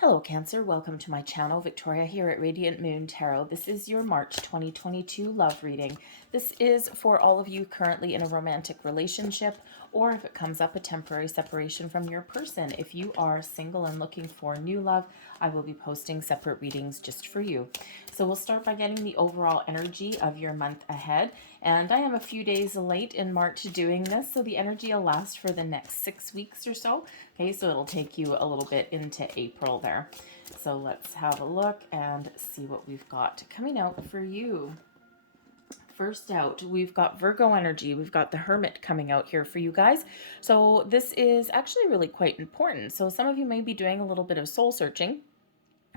Hello Cancer, welcome to my channel. Victoria here at Radiant Moon Tarot. This is your March 2022 love reading. This is for all of you currently in a romantic relationship, or if it comes up, a temporary separation from your person. If you are single and looking for new love, I will be posting separate readings just for you. So we'll start by getting the overall energy of your month ahead. And I am a few days late in March doing this, so the energy will last for the next 6 weeks or so. Okay, so it'll take you a little bit into April there. So let's have a look and see what we've got coming out for you. First out, we've got Virgo energy. We've got the Hermit coming out here for you guys. So this is actually really quite important. So some of you may be doing a little bit of soul searching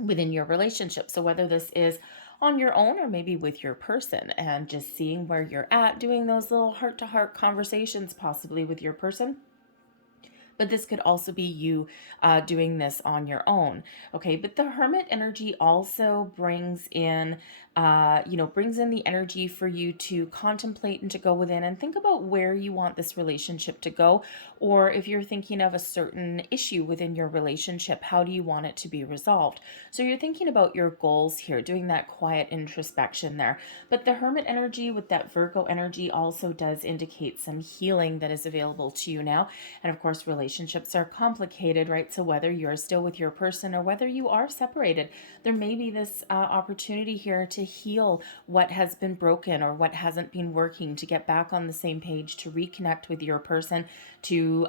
within your relationship. So whether this is on your own or maybe with your person, and just seeing where you're at, doing those little heart-to-heart conversations possibly with your person. But this could also be you doing this on your own. Okay, but the Hermit energy also brings in, brings in the energy for you to contemplate and to go within and think about where you want this relationship to go. Or if you're thinking of a certain issue within your relationship, how do you want it to be resolved? So you're thinking about your goals here, doing that quiet introspection there. But the Hermit energy with that Virgo energy also does indicate some healing that is available to you now. And of course, relationships are complicated, right? So whether you're still with your person or whether you are separated, there may be this opportunity here to heal what has been broken or what hasn't been working, to get back on the same page, to reconnect with your person, to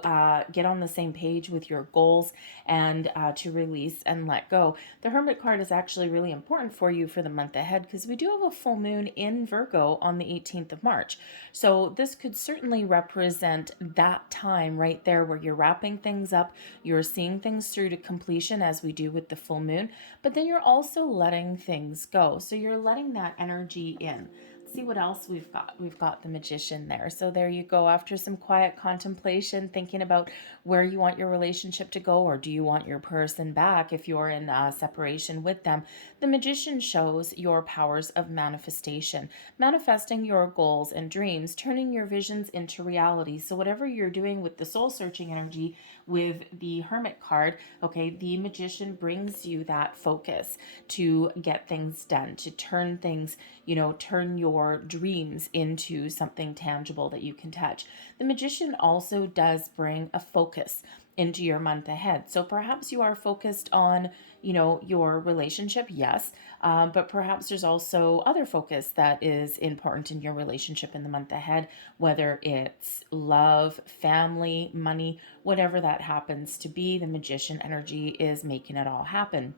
get on the same page with your goals, and to release and let go. The Hermit card is actually really important for you for the month ahead because we do have a full moon in Virgo on the 18th of March. So this could certainly represent that time right there where you're wrapping things up, you're seeing things through to completion as we do with the full moon, but then you're also letting things go. So you're letting that energy in. See what else we've got. We've got the Magician there. So there you go. After some quiet contemplation, thinking about where you want your relationship to go, or do you want your person back if you're in separation with them, the Magician shows your powers of manifestation, manifesting your goals and dreams, turning your visions into reality. So whatever you're doing with the soul searching energy with the Hermit card, okay, the Magician brings you that focus to get things done, to turn things, turn your dreams into something tangible that you can touch. The Magician also does bring a focus into your month ahead. So perhaps you are focused on, your relationship, yes, but perhaps there's also other focus that is important in your relationship in the month ahead, whether it's love, family, money, whatever that happens to be. The Magician energy is making it all happen.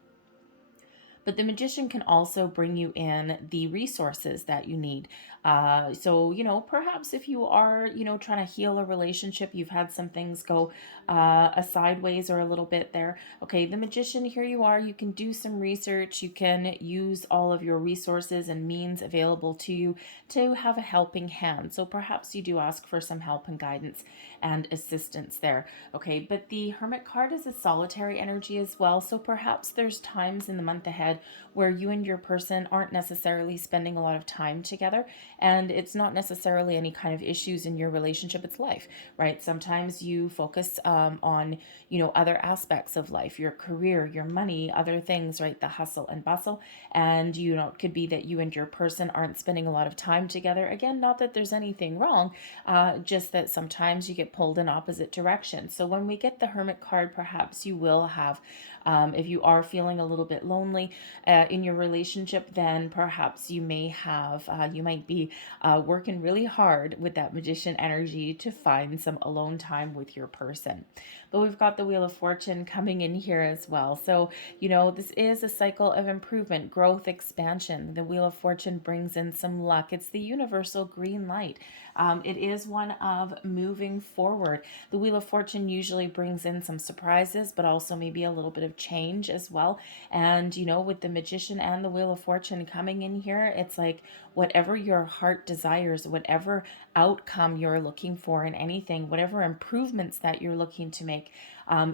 But the Magician can also bring you in the resources that you need. So, perhaps if you are, trying to heal a relationship, you've had some things go a sideways or a little bit there. Okay, the Magician, here you are. You can do some research. You can use all of your resources and means available to you to have a helping hand. So perhaps you do ask for some help and guidance and assistance there. Okay, but the Hermit card is a solitary energy as well. So perhaps there's times in the month ahead where you and your person aren't necessarily spending a lot of time together, and it's not necessarily any kind of issues in your relationship, it's life, right? Sometimes you focus on other aspects of life, your career, your money, other things, right? The hustle and bustle. And it could be that you and your person aren't spending a lot of time together. Again, not that there's anything wrong, just that sometimes you get pulled in opposite directions. So when we get the Hermit card, perhaps you will have, if you are feeling a little bit lonely in your relationship, then perhaps you might be working really hard with that Magician energy to find some alone time with your person. But we've got the Wheel of Fortune coming in here as well. So, this is a cycle of improvement, growth, expansion. The Wheel of Fortune brings in some luck. It's the universal green light. It is one of moving forward. The Wheel of Fortune usually brings in some surprises, but also maybe a little bit of change as well. And, with the Magician and the Wheel of Fortune coming in here, it's like whatever your heart desires, whatever outcome you're looking for in anything, whatever improvements that you're looking to make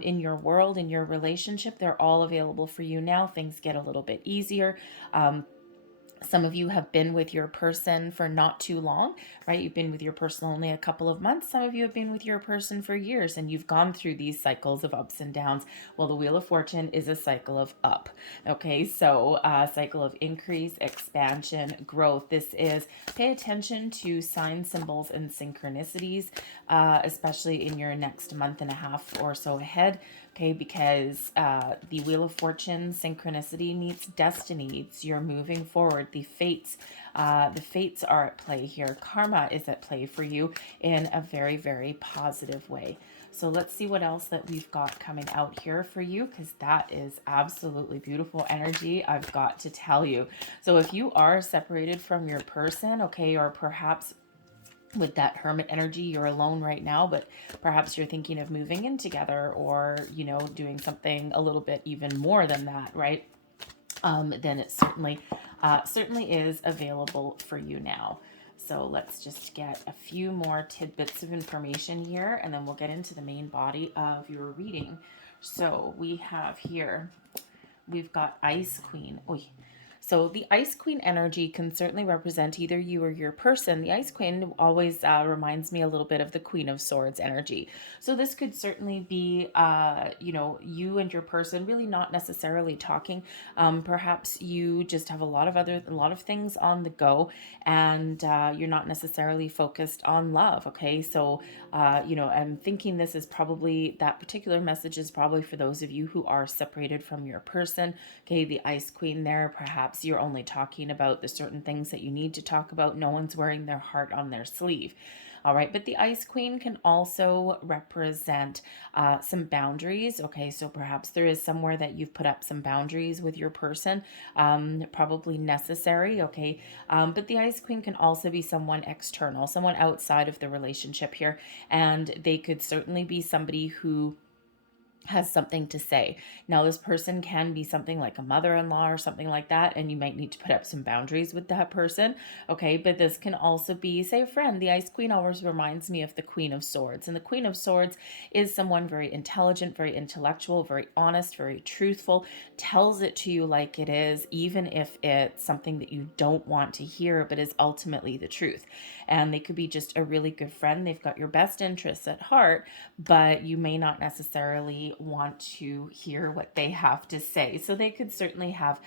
in your world, in your relationship, they're all available for you now. Things get a little bit easier. Some of you have been with your person for not too long, right? You've been with your person only a couple of months. Some of you have been with your person for years, and you've gone through these cycles of ups and downs. Well, the Wheel of Fortune is a cycle of up. Okay, so cycle of increase, expansion, growth. This is, pay attention to signs, symbols, and synchronicities, especially in your next month and a half or so ahead. Okay, because the Wheel of Fortune, synchronicity meets destiny. It's you're moving forward. The fates are at play here. Karma is at play for you in a very, very positive way. So let's see what else that we've got coming out here for you, because that is absolutely beautiful energy, I've got to tell you. So if you are separated from your person, okay, or perhaps with that Hermit energy, you're alone right now, but perhaps you're thinking of moving in together, or, you know, doing something a little bit even more than that, right? Then it certainly is available for you now. So let's just get a few more tidbits of information here, and then we'll get into the main body of your reading. So we have here, we've got Ice Queen. Oy. So the Ice Queen energy can certainly represent either you or your person. The Ice Queen always reminds me a little bit of the Queen of Swords energy. So this could certainly be, you know, you and your person really not necessarily talking. Perhaps you just have a lot of things on the go, and you're not necessarily focused on love. Okay, so you know, I'm thinking this is probably, that particular message is probably for those of you who are separated from your person. Okay, the Ice Queen there, perhaps you're only talking about the certain things that you need to talk about. No one's wearing their heart on their sleeve. All right, but the Ice Queen can also represent some boundaries. Okay, so perhaps there is somewhere that you've put up some boundaries with your person, probably necessary. Okay, but the Ice Queen can also be someone external, someone outside of the relationship here, and they could certainly be somebody who has something to say. Now, this person can be something like a mother-in-law or something like that, and you might need to put up some boundaries with that person. Okay, but this can also be, say, a friend. The Ice Queen always reminds me of the Queen of Swords, and the Queen of Swords is someone very intelligent, very intellectual, very honest, very truthful, tells it to you like it is, even if it's something that you don't want to hear, but is ultimately the truth. And they could be just a really good friend. They've got your best interests at heart, but you may not necessarily want to hear what they have to say. So they could certainly have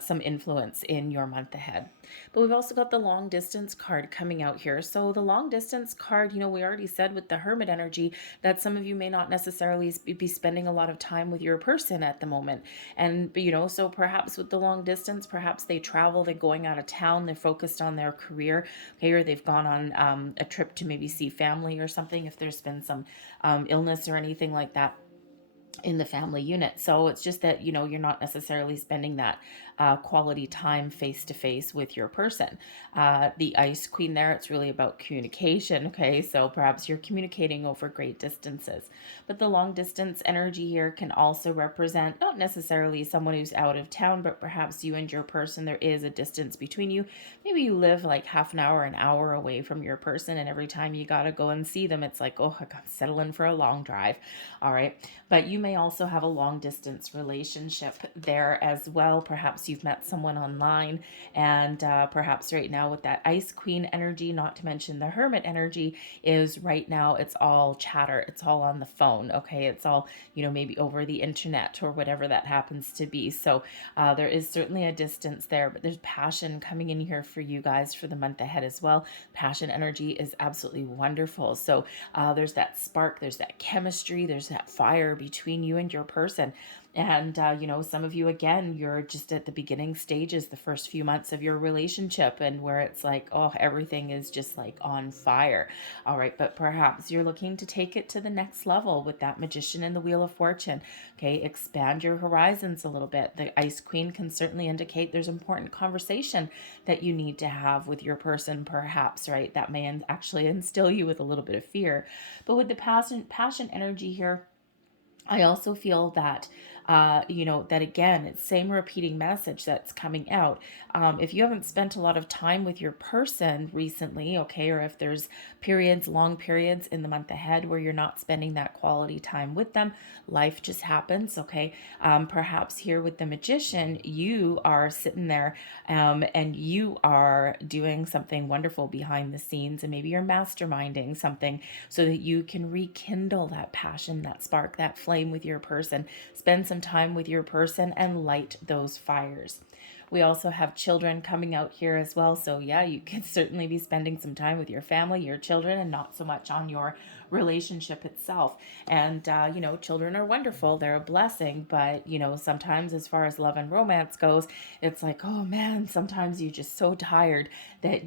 some influence in your month ahead. But we've also got the long distance card coming out here. So the long distance card, you know, we already said with the Hermit energy that some of you may not necessarily be spending a lot of time with your person at the moment. And, you know, so perhaps with the long distance, perhaps they travel, they're going out of town, they're focused on their career, okay, or they've gone on a trip to maybe see family or something, if there's been some illness or anything like that in the family unit. So it's just that, you know, you're not necessarily spending that quality time face to face with your person. The Ice Queen there, it's really about communication. Okay, so perhaps you're communicating over great distances. But the long distance energy here can also represent not necessarily someone who's out of town, but perhaps you and your person, there is a distance between you. Maybe you live like half an hour away from your person, and every time you got to go and see them, it's like, oh, I got to settle in for a long drive. All right, but you may also have a long distance relationship there as well. Perhaps you've met someone online, and perhaps right now with that Ice Queen energy, not to mention the Hermit energy, is right now it's all chatter, it's all on the phone. Okay, it's all, you know, maybe over the internet or whatever that happens to be. So there is certainly a distance there, but there's passion coming in here for you guys for the month ahead as well. Passion energy is absolutely wonderful. So there's that spark, there's that chemistry, there's that fire between you and your person. And, you know, some of you, again, you're just at the beginning stages, the first few months of your relationship, and where it's like, oh, everything is just like on fire. All right. But perhaps you're looking to take it to the next level with that Magician and the Wheel of Fortune. Okay. Expand your horizons a little bit. The Ice Queen can certainly indicate there's important conversation that you need to have with your person, perhaps, right? That may actually instill you with a little bit of fear. But with the passion energy here, I also feel that that again, it's same repeating message that's coming out. If you haven't spent a lot of time with your person recently, okay, or if there's periods, long periods in the month ahead where you're not spending that quality time with them, life just happens, okay. Perhaps here with the Magician, you are sitting there and you are doing something wonderful behind the scenes, and maybe you're masterminding something so that you can rekindle that passion, that spark, that flame with your person. Spend some time with your person and light those fires. We also have children coming out here as well. So, yeah, you can certainly be spending some time with your family, your children, and not so much on your relationship itself. And, children are wonderful. They're a blessing. But, sometimes as far as love and romance goes, it's like, oh man, sometimes you're just so tired that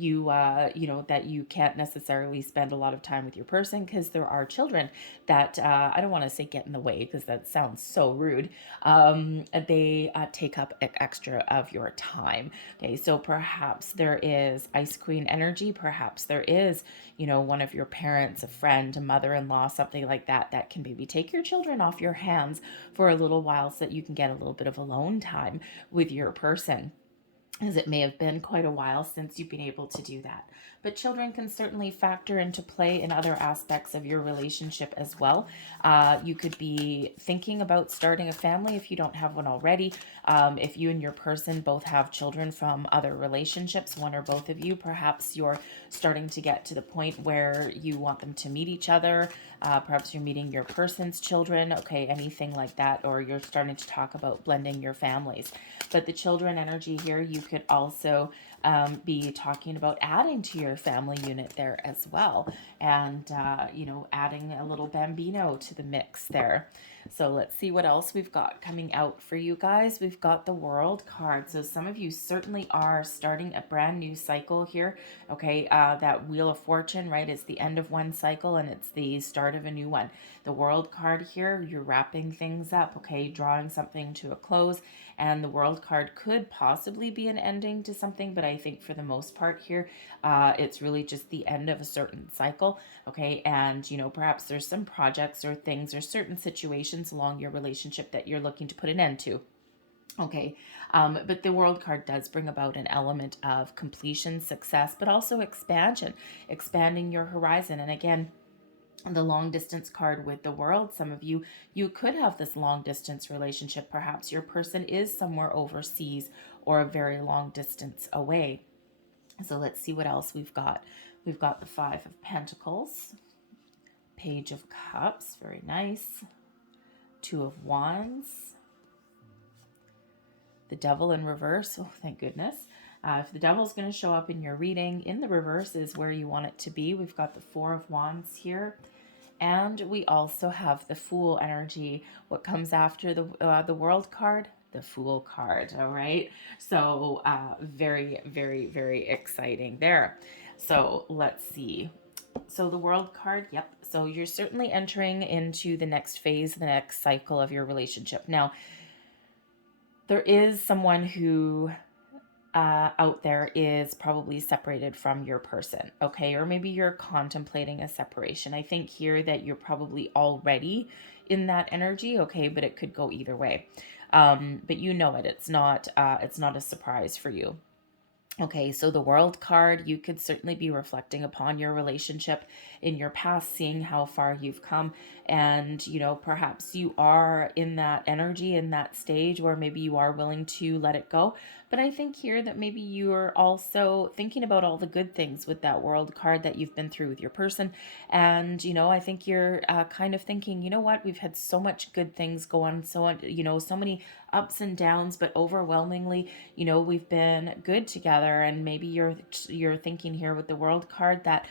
that you can't necessarily spend a lot of time with your person because there are children that, I don't want to say get in the way because that sounds so rude. They take up extra of your time. Okay, so perhaps there is Ice Queen energy. Perhaps there is, one of your parents, a friend, a mother-in-law, something like that, that can maybe take your children off your hands for a little while so that you can get a little bit of alone time with your person, as it may have been quite a while since you've been able to do that. But children can certainly factor into play in other aspects of your relationship as well. You could be thinking about starting a family if you don't have one already. If you and your person both have children from other relationships, one or both of you, perhaps you're starting to get to the point where you want them to meet each other. Perhaps you're meeting your person's children, okay, anything like that, or you're starting to talk about blending your families. But the children energy here, you could also be talking about adding to your family unit there as well, and adding a little bambino to the mix there. So let's see what else we've got coming out for you guys. We've got the World card. So some of you certainly are starting a brand new cycle here. Okay, that Wheel of Fortune, right? It's the end of one cycle and it's the start of a new one. The World card here, you're wrapping things up, okay, drawing something to a close. And the World card could possibly be an ending to something, but I think for the most part here, it's really just the end of a certain cycle, okay? And, perhaps there's some projects or things or certain situations along your relationship that you're looking to put an end to. Okay, but the World card does bring about an element of completion, success, but also expansion, expanding your horizon. And again, the long distance card with the World, some of you could have this long distance relationship. Perhaps your person is somewhere overseas or a very long distance away. So let's see what else we've got. We've got the Five of Pentacles, Page of Cups, very nice, Two of Wands, the Devil in reverse. Oh, thank goodness. If the Devil's going to show up in your reading, in the reverse is where you want it to be. We've got the Four of Wands here. And we also have the Fool energy. What comes after the World card? The Fool card, all right? So very, very, very exciting there. So let's see. So the World card, yep. So you're certainly entering into the next phase, the next cycle of your relationship. Now, there is someone who out there is probably separated from your person, okay? Or maybe you're contemplating a separation. I think here that you're probably already in that energy, okay? But it could go either way. But you know it. It's not a surprise for you. Okay, so the World card, you could certainly be reflecting upon your relationship in your past, seeing how far you've come. And, perhaps you are in that energy, in that stage where maybe you are willing to let it go. But I think here that maybe you are also thinking about all the good things with that World card that you've been through with your person. And, I think you're kind of thinking, you know what, we've had so much good things go on, so many ups and downs, but overwhelmingly, we've been good together. And maybe you're thinking here with the World card that,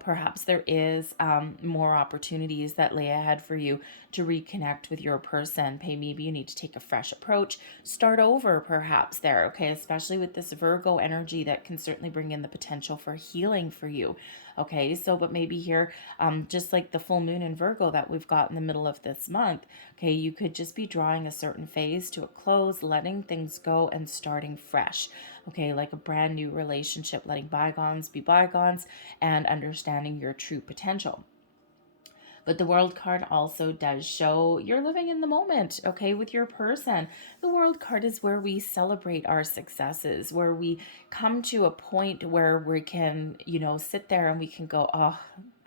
perhaps there is more opportunities that lay ahead for you to reconnect with your person. Maybe you need to take a fresh approach, start over perhaps there, okay? Especially with this Virgo energy that can certainly bring in the potential for healing for you. Okay, so but maybe here, just like the full moon in Virgo that we've got in the middle of this month, okay, you could just be drawing a certain phase to a close, letting things go and starting fresh. Okay, like a brand new relationship, letting bygones be bygones and understanding your true potential. But the World card also does show you're living in the moment, okay, with your person. The World card is where we celebrate our successes, where we come to a point where we can, sit there and we can go, oh,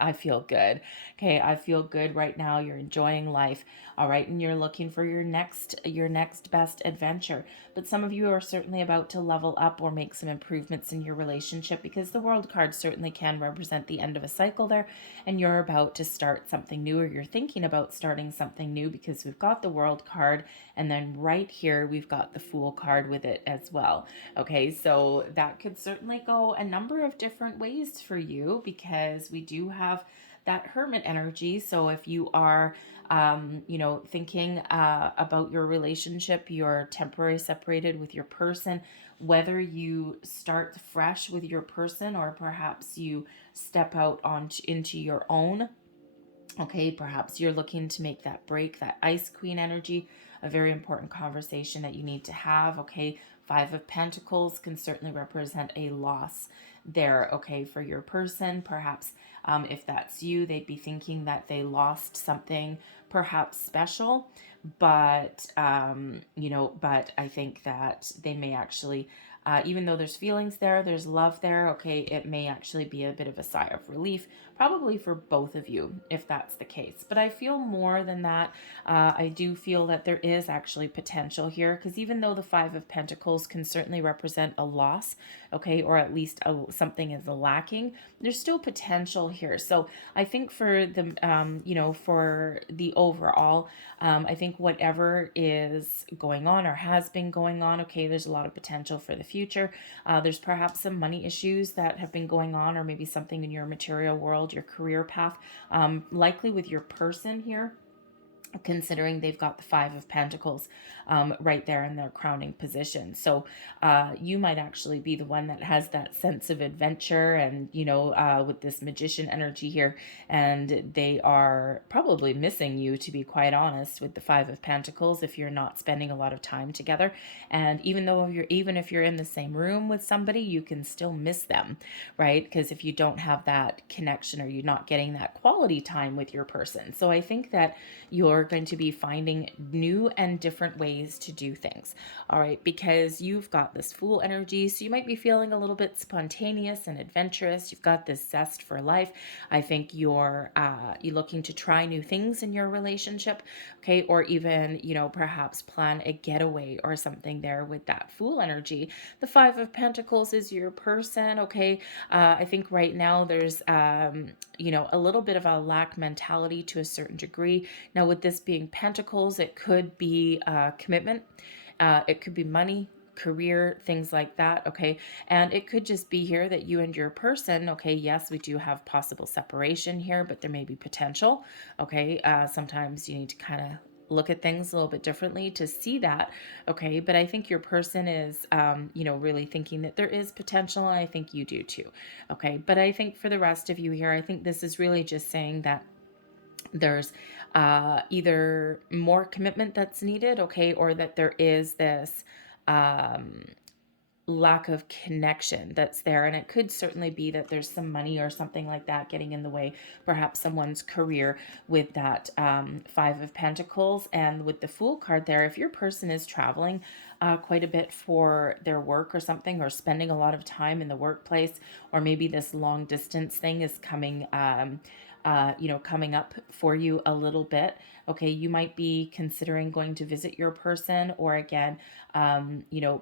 I feel good. Okay, I feel good right now. You're enjoying life. All right, and you're looking for your next best adventure. But some of you are certainly about to level up or make some improvements in your relationship, because the World card certainly can represent the end of a cycle there, and you're about to start something new, or you're thinking about starting something new, because we've got the World card, and then right here we've got the Fool card with it as well. Okay, so that could certainly go a number of different ways for you, because we do have that Hermit energy. So if you are thinking about your relationship, you're temporarily separated with your person, whether you start fresh with your person or perhaps you step out into your own. Okay, perhaps you're looking to make that break, that Ice Queen energy, a very important conversation that you need to have. Okay, Five of Pentacles can certainly represent a loss there, okay, for your person. Perhaps if that's you, they'd be thinking that they lost something perhaps special, but I think that they may actually, even though there's feelings there, there's love there, okay, it may actually be a bit of a sigh of relief, probably for both of you, if that's the case. But I feel more than that. I do feel that there is actually potential here, because even though the Five of Pentacles can certainly represent a loss, okay, or at least something is lacking, there's still potential here. So I think for for the overall, I think whatever is going on or has been going on, okay, there's a lot of potential for the future. There's perhaps some money issues that have been going on, or maybe something in your material world, your career path, likely with your person here, considering they've got the Five of Pentacles right there in their crowning position. So you might actually be the one that has that sense of adventure, and with this Magician energy here, and they are probably missing you, to be quite honest, with the Five of Pentacles, if you're not spending a lot of time together. And even if you're in the same room with somebody, you can still miss them, right? Because if you don't have that connection, or you're not getting that quality time with your person. So I think that you're going to be finding new and different ways to do things. All right, because you've got this Fool energy, so you might be feeling a little bit spontaneous and adventurous. You've got this zest for life. I think you're looking to try new things in your relationship, okay, or even perhaps plan a getaway or something there with that Fool energy. The Five of Pentacles is your person, okay. I think right now there's a little bit of a lack mentality to a certain degree. Now, with this being Pentacles, it could be commitment, it could be money, career, things like that, okay? And it could just be here that you and your person, okay, yes, we do have possible separation here, but there may be potential, okay? Sometimes you need to kind of look at things a little bit differently to see that, okay? But I think your person is, really thinking that there is potential, and I think you do too, okay? But I think for the rest of you here, I think this is really just saying that there's either more commitment that's needed, okay, or that there is this lack of connection that's there. And it could certainly be that there's some money or something like that getting in the way, perhaps someone's career, with that Five of Pentacles. And with the Fool card there, if your person is traveling quite a bit for their work or something, or spending a lot of time in the workplace, or maybe this long distance thing is coming coming up for you a little bit, okay, you might be considering going to visit your person, or again,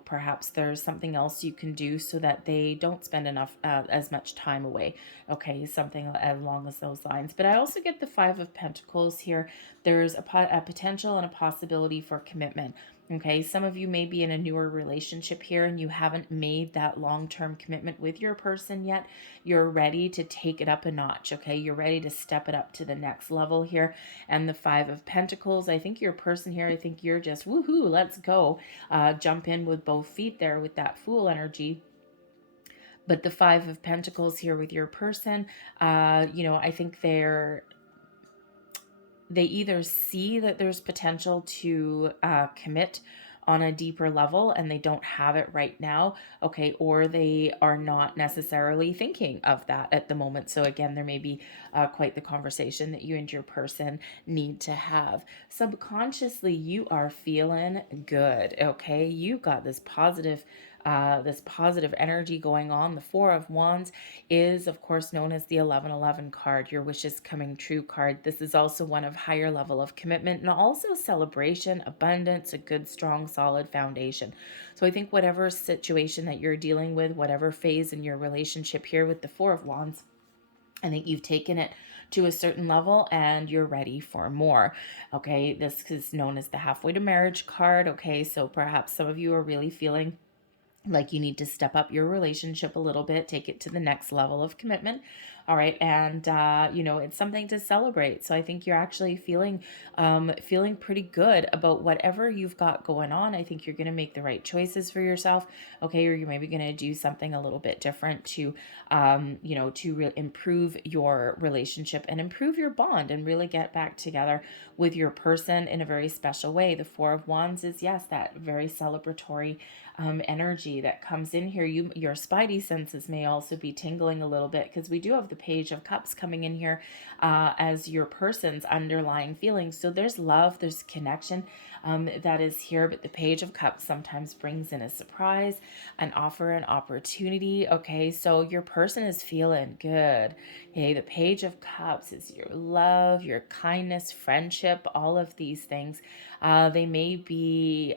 perhaps there's something else you can do so that they don't spend as much time away, okay, something along those lines. But I also get the Five of Pentacles here. There's a potential and a possibility for commitment. Okay, some of you may be in a newer relationship here, and you haven't made that long-term commitment with your person yet. You're ready to take it up a notch, okay? You're ready to step it up to the next level here. And the Five of Pentacles, I think your person here, I think you're just, woohoo, let's go. Jump in with both feet there with that Fool energy. But the Five of Pentacles here with your person, I think they either see that there's potential to commit on a deeper level and they don't have it right now, okay, or they are not necessarily thinking of that at the moment. So again, there may be quite the conversation that you and your person need to have. Subconsciously, you are feeling good, okay? You got this positive energy going on. The Four of Wands is, of course, known as the 1111 card, your wishes coming true card. This is also one of higher level of commitment and also celebration, abundance, a good, strong, solid foundation. So I think whatever situation that you're dealing with, whatever phase in your relationship here with the Four of Wands, I think you've taken it to a certain level and you're ready for more. Okay, this is known as the halfway to marriage card. Okay, so perhaps some of you are really feeling like you need to step up your relationship a little bit, take it to the next level of commitment. All right, and it's something to celebrate. So I think you're actually feeling pretty good about whatever you've got going on. I think you're going to make the right choices for yourself, okay, or you're maybe going to do something a little bit different to improve your relationship and improve your bond and really get back together with your person in a very special way. The Four of Wands is, yes, that very celebratory energy that comes in here. Your spidey senses may also be tingling a little bit because we do have the Page of Cups coming in here as your person's underlying feelings. So there's love, there's connection that is here, but the Page of Cups sometimes brings in a surprise, an offer, an opportunity. Okay, so your person is feeling good. Okay, the Page of Cups is your love, your kindness, friendship, all of these things. They may be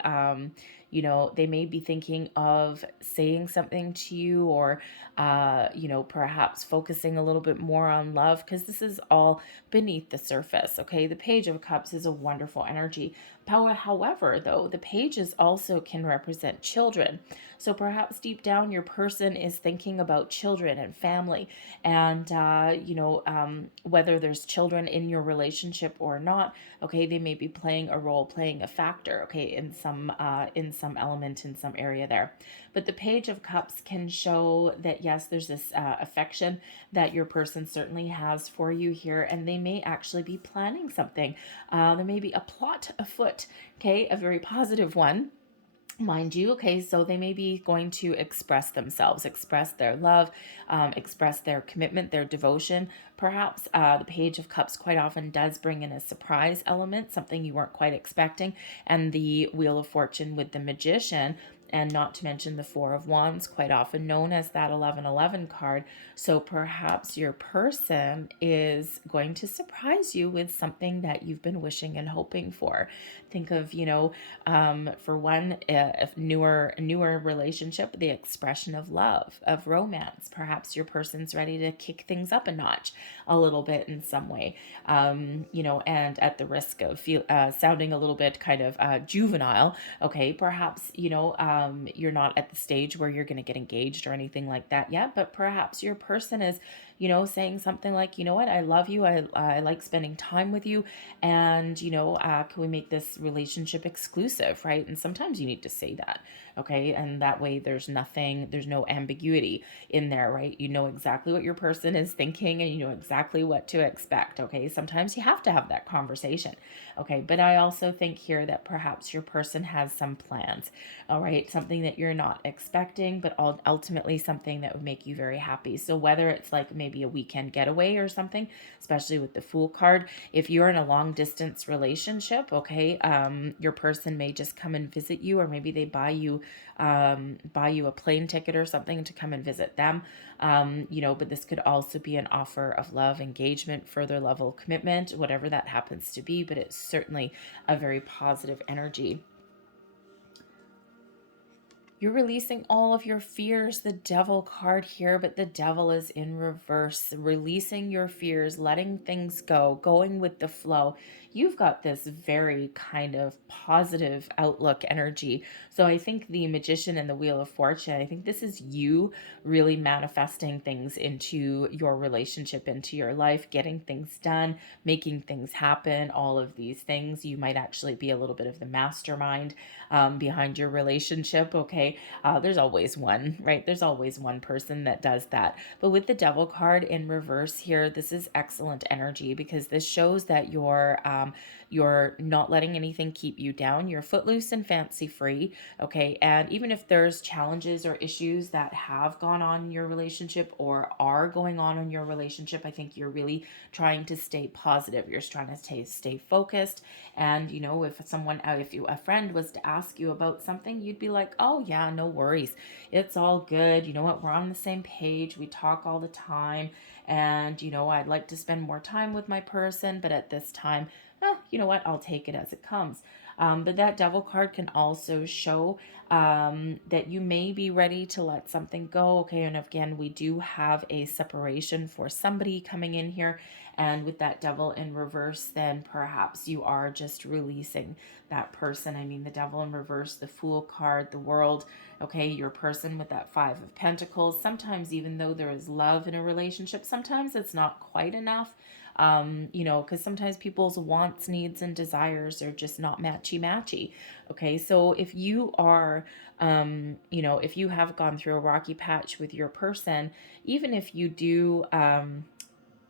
they may be thinking of saying something to you, or perhaps focusing a little bit more on love, because this is all beneath the surface. Okay, the Page of Cups is a wonderful energy. However, though, the pages also can represent children. So perhaps deep down, your person is thinking about children and family, and whether there's children in your relationship or not. Okay, they may be playing a role, playing a factor. Okay, in some element, in some area there. But the Page of Cups can show that yes, there's this affection that your person certainly has for you here, and they may actually be planning something. There may be a plot afoot. Okay, a very positive one, mind you. Okay, so they may be going to express themselves, express their love, express their commitment, their devotion. Perhaps the Page of Cups quite often does bring in a surprise element, something you weren't quite expecting. And the Wheel of Fortune with the Magician, and not to mention the Four of Wands, quite often known as that 1111 card. So perhaps your person is going to surprise you with something that you've been wishing and hoping for. Think of, for one, a newer relationship, the expression of love, of romance. Perhaps your person's ready to kick things up a notch a little bit in some way, and at the risk of sounding a little bit kind of juvenile. Okay, perhaps, you're not at the stage where you're going to get engaged or anything like that yet, but perhaps your person is, saying something like, you know what, I love you. I like spending time with you. And, can we make this relationship exclusive, right? And sometimes you need to say that. Okay. And that way there's no ambiguity in there, right? You know exactly what your person is thinking and you know exactly what to expect. Okay. Sometimes you have to have that conversation. Okay. But I also think here that perhaps your person has some plans. All right. Something that you're not expecting, but ultimately something that would make you very happy. So whether it's like maybe a weekend getaway or something, especially with the Fool card, if you're in a long distance relationship, okay, your person may just come and visit you, or maybe they buy you a plane ticket or something to come and visit them. But this could also be an offer of love, engagement, further level commitment, whatever that happens to be, but it's certainly a very positive energy. You're releasing all of your fears, the Devil card here, but the Devil is in reverse. Releasing your fears, letting things go, going with the flow. You've got this very kind of positive outlook energy. So I think the Magician and the Wheel of Fortune, I think this is you really manifesting things into your relationship, into your life, getting things done, making things happen, all of these things. You might actually be a little bit of the mastermind behind your relationship. Okay, there's always one, right? There's always one person that does that. But with the Devil card in reverse here, this is excellent energy because this shows that You're not letting anything keep you down. You're footloose and fancy free. Okay. And even if there's challenges or issues that have gone on in your relationship or are going on in your relationship, I think you're really trying to stay positive. You're trying to stay focused. And, you know, if a friend was to ask you about something, you'd be like, oh yeah, no worries. It's all good. You know what? We're on the same page. We talk all the time. And, you know, I'd like to spend more time with my person, but at this time, you know what? I'll take it as it comes. But that devil card can also show that you may be ready to let something go. Okay. And again, we do have a separation for somebody coming in here. And with that devil in reverse, then perhaps you are just releasing that person. I mean, the devil in reverse, the Fool card, the World. Okay. Your person with that Five of Pentacles. Sometimes, even though there is love in a relationship, sometimes it's not quite enough. You know, because sometimes people's wants, needs, and desires are just not matchy. Okay, so if you are, you know, if you have gone through a rocky patch with your person, even if you do,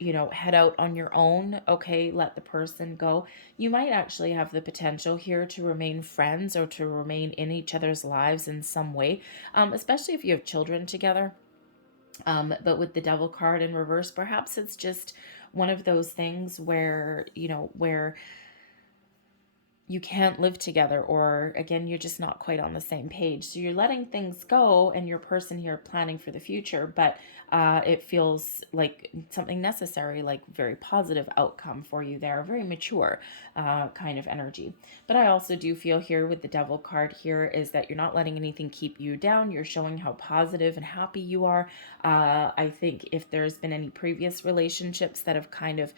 you know, head out on your own, okay, let the person go, you might actually have the potential here to remain friends or to remain in each other's lives in some way, especially if you have children together. But with the devil card in reverse, perhaps it's just one of those things where, you know, where you can't live together, or again, you're just not quite on the same page. So you're letting things go and your person here planning for the future, but it feels like something necessary, like very positive outcome for you there, very mature kind of energy. But I also do feel here with the devil card here is that you're not letting anything keep you down. You're showing how positive and happy you are. I think if there's been any previous relationships that have kind of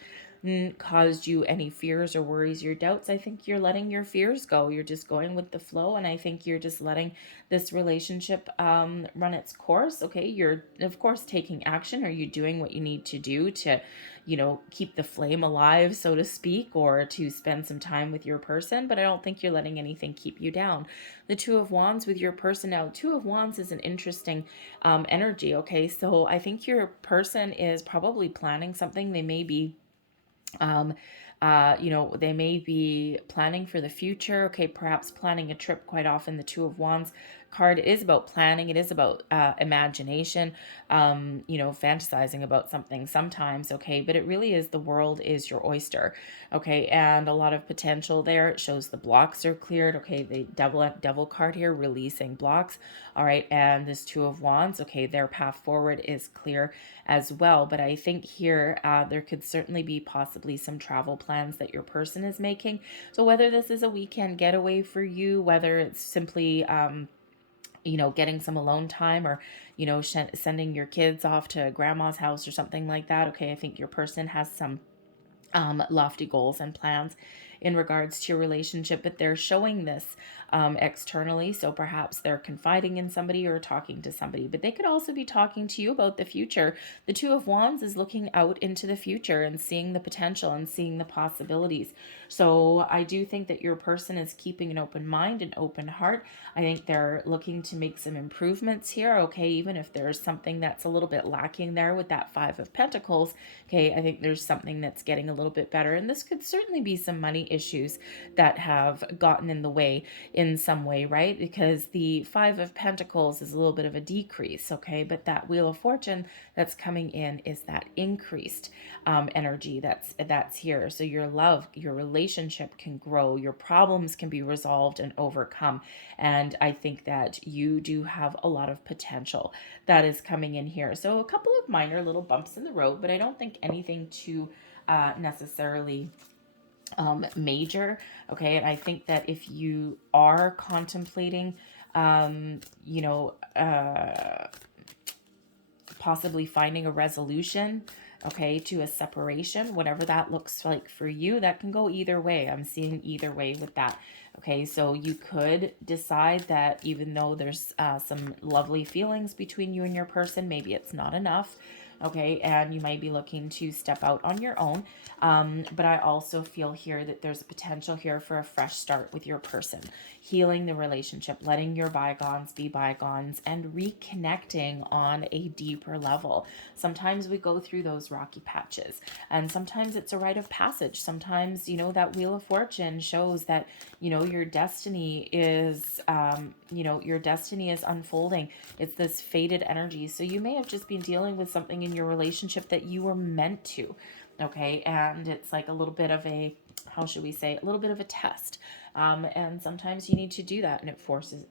caused you any fears or worries or doubts, I think you're letting your fears go. You're just going with the flow, and I think you're just letting this relationship run its course. Okay, you're of course taking action. Are you doing what you need to do to, you know, keep the flame alive, so to speak, or to spend some time with your person? But I don't think you're letting anything keep you down. The Two of Wands with your person now. Two of Wands is an interesting energy. Okay, so I think your person is probably planning something. They may be you know, they may be planning for the future. Okay, perhaps planning a trip. Quite often the Two of Wands card is about planning. It is about imagination, you know, fantasizing about something sometimes. Okay, but it really is, the world is your oyster. Okay, and a lot of potential there. It shows the blocks are cleared. Okay, the devil card here, releasing blocks. All right, and this Two of Wands, okay, their path forward is clear as well. But I think here there could certainly be possibly some travel plans that your person is making. So whether this is a weekend getaway for you, whether it's simply you know, getting some alone time, or, you know, sending your kids off to grandma's house or something like that. Okay, I think your person has some lofty goals and plans in regards to your relationship, but they're showing this externally. So perhaps they're confiding in somebody or talking to somebody, but they could also be talking to you about the future. The Two of Wands is looking out into the future and seeing the potential and seeing the possibilities. So I do think that your person is keeping an open mind, an open heart. I think they're looking to make some improvements here. Okay, even if there's something that's a little bit lacking there with that Five of Pentacles, okay, I think there's something that's getting a little bit better. And this could certainly be some money issues that have gotten in the way in some way, right? Because the Five of Pentacles is a little bit of a decrease, okay? But that Wheel of Fortune that's coming in is that increased energy that's here. So your love, your relationship can grow, your problems can be resolved and overcome. And I think that you do have a lot of potential that is coming in here. So a couple of minor little bumps in the road, but I don't think anything too necessarily major. Okay, and I think that if you are contemplating, you know, possibly finding a resolution, okay, to a separation, whatever that looks like for you, that can go either way. I'm seeing either way with that. Okay, so you could decide that even though there's some lovely feelings between you and your person, maybe it's not enough. okay? And you might be looking to step out on your own. But I also feel here that there's a potential here for a fresh start with your person, healing the relationship, letting your bygones be bygones, and reconnecting on a deeper level. Sometimes we go through those rocky patches, and sometimes it's a rite of passage. Sometimes, you know, that Wheel of Fortune shows that, you know, your destiny is, your destiny is unfolding. It's this fated energy. So you may have just been dealing with something in your relationship that you were meant to. Okay, and it's like a little bit of a, how should we say, a little bit of a test. And sometimes you need to do that, and it forces,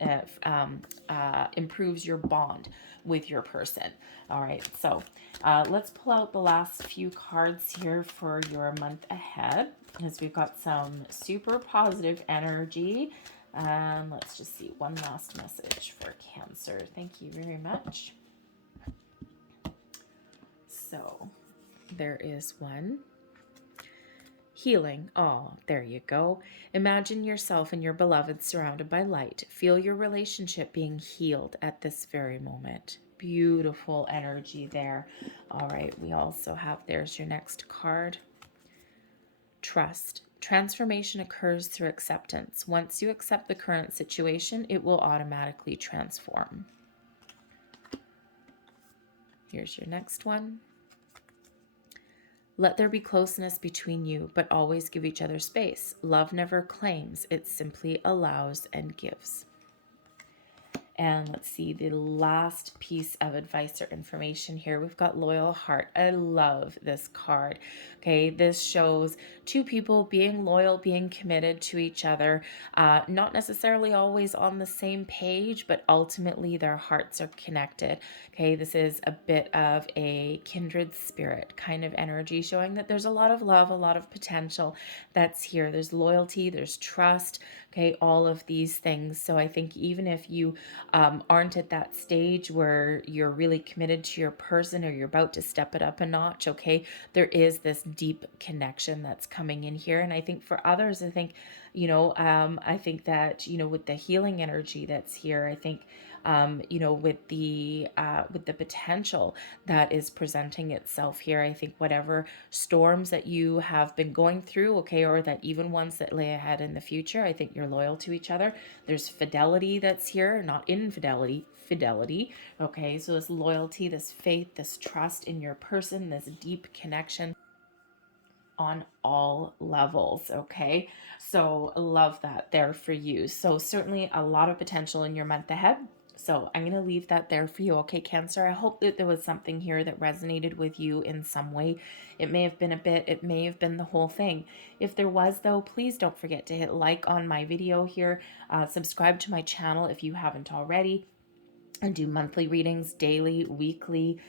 improves your bond with your person. All right, so let's pull out the last few cards here for your month ahead, as we've got some super positive energy. And let's just see one last message for Cancer. Thank you very much. So there is one. Healing. Oh, there you go. Imagine yourself and your beloved surrounded by light. Feel your relationship being healed at this very moment. Beautiful energy there. All right, we also have, there's your next card. Trust. Transformation occurs through acceptance. Once you accept the current situation, it will automatically transform. Here's your next one. Let there be closeness between you, but always give each other space. Love never claims, it simply allows and gives. And let's see the last piece of advice or information here. We've got Loyal Heart. I love this card. Okay, this shows two people being loyal, being committed to each other, not necessarily always on the same page, but ultimately their hearts are connected. Okay, this is a bit of a kindred spirit kind of energy, showing that there's a lot of love, a lot of potential that's here. There's loyalty, there's trust, okay, all of these things. So I think even if you aren't at that stage where you're really committed to your person, or you're about to step it up a notch, okay, there is this deep connection that's coming in here. And I think for others, I think, I think that, with the healing energy that's here, I think, with the potential that is presenting itself here, I think whatever storms that you have been going through, okay, or that even ones that lay ahead in the future, I think you're loyal to each other. There's fidelity that's here, not infidelity, fidelity. Okay, so this loyalty, this faith, this trust in your person, this deep connection on all levels. Okay, so love that there for you. So certainly a lot of potential in your month ahead. So I'm going to leave that there for you. Okay, Cancer, I hope that there was something here that resonated with you in some way. It may have been a bit, it may have been the whole thing. If there was, though, please don't forget to hit like on my video here. Subscribe to my channel if you haven't already. And do monthly readings, daily, weekly,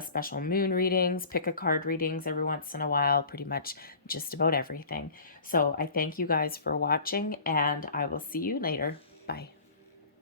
special moon readings, pick a card readings every once in a while, pretty much just about everything. So I thank you guys for watching, and I will see you later. Bye.